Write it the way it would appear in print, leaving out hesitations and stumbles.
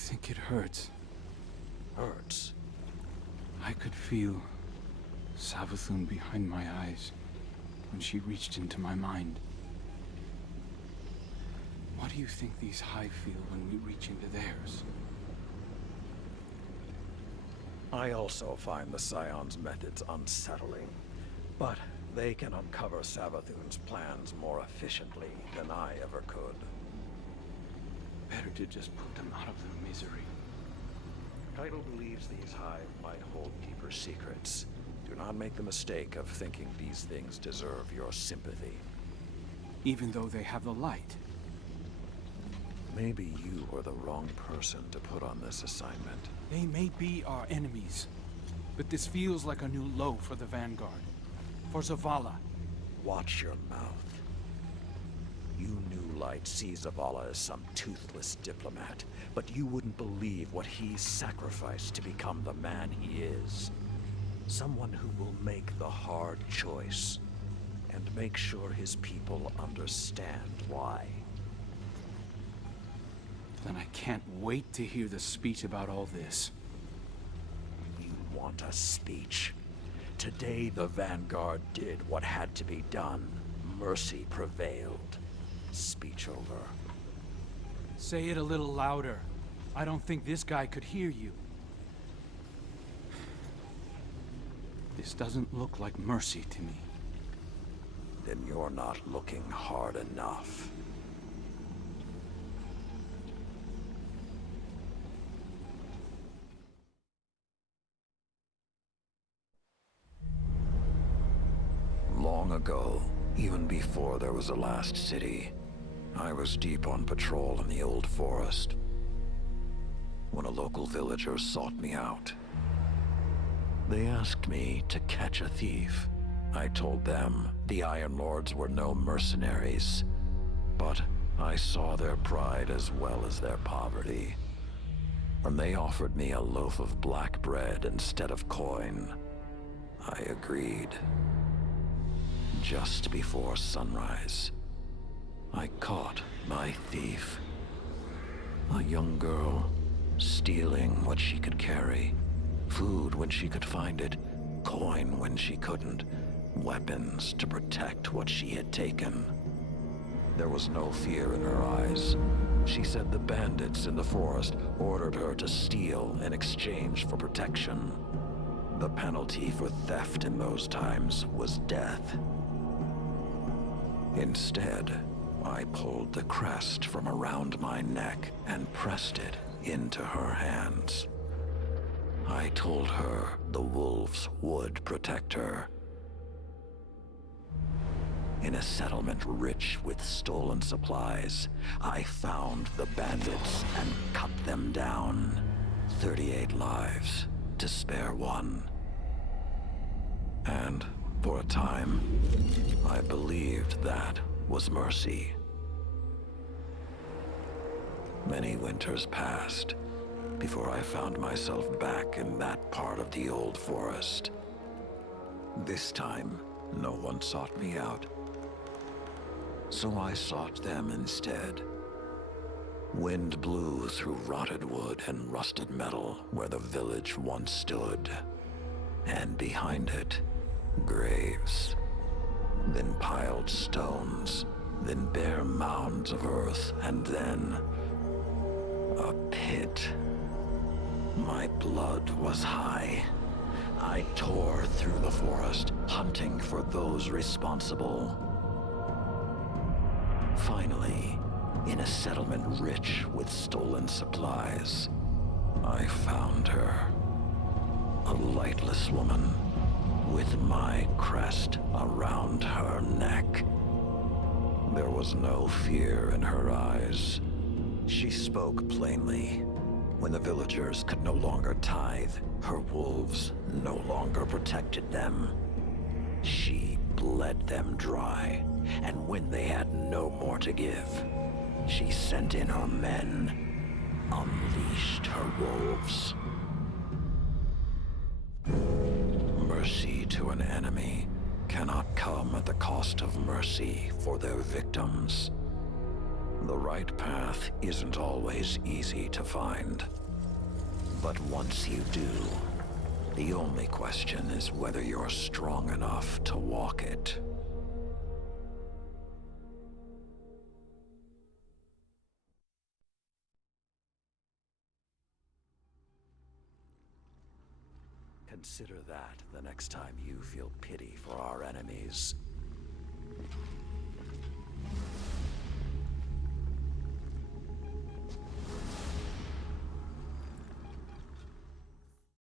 think it hurts? Hurts? I could feel Savathun behind my eyes when she reached into my mind. What do you think these Hive feel when we reach into theirs? I also find the Scion's methods unsettling, but they can uncover Savathun's plans more efficiently than I ever could. Better to just put them out of their misery. Title believes these Hive might hold deeper secrets. Do not make the mistake of thinking these things deserve your sympathy. Even though they have the light. Maybe you are the wrong person to put on this assignment. They may be our enemies, but this feels like a new low for the Vanguard. For Zavala. Watch your mouth. You New Light see Zavala as some toothless diplomat, but you wouldn't believe what he's sacrificed to become the man he is. Someone who will make the hard choice, and make sure his people understand why. Then I can't wait to hear the speech about all this. You want a speech? Today the Vanguard did what had to be done. Mercy prevailed. Speech over. Say it a little louder. I don't think this guy could hear you. This doesn't look like mercy to me. Then you're not looking hard enough. Long ago, even before there was a last city, I was deep on patrol in the old forest when a local villager sought me out. They asked me to catch a thief. I told them the Iron Lords were no mercenaries, but I saw their pride as well as their poverty. And they offered me a loaf of black bread instead of coin. I agreed. Just before sunrise, I caught my thief. A young girl, stealing what she could carry. Food when she could find it, coin when she couldn't, weapons to protect what she had taken. There was no fear in her eyes. She said the bandits in the forest ordered her to steal in exchange for protection. The penalty for theft in those times was death. Instead, I pulled the crest from around my neck and pressed it into her hands. I told her the wolves would protect her. In a settlement rich with stolen supplies, I found the bandits and cut them down. 38 lives to spare one. And for a time, I believed that was mercy. Many winters passed before I found myself back in that part of the old forest. This time, no one sought me out. So I sought them instead. Wind blew through rotted wood and rusted metal where the village once stood. And behind it, graves. Then piled stones, then bare mounds of earth, and then a pit. My blood was high. I tore through the forest, hunting for those responsible. Finally, in a settlement rich with stolen supplies, I found her. A lightless woman, with my crest around her neck. There was no fear in her eyes. She spoke plainly. When the villagers could no longer tithe, her wolves no longer protected them. She bled them dry, and when they had no more to give, she sent in her men, unleashed her wolves. Mercy to an enemy cannot come at the cost of mercy for their victims. The right path isn't always easy to find. But once you do, the only question is whether you're strong enough to walk it. Consider that the next time you feel pity for our enemies.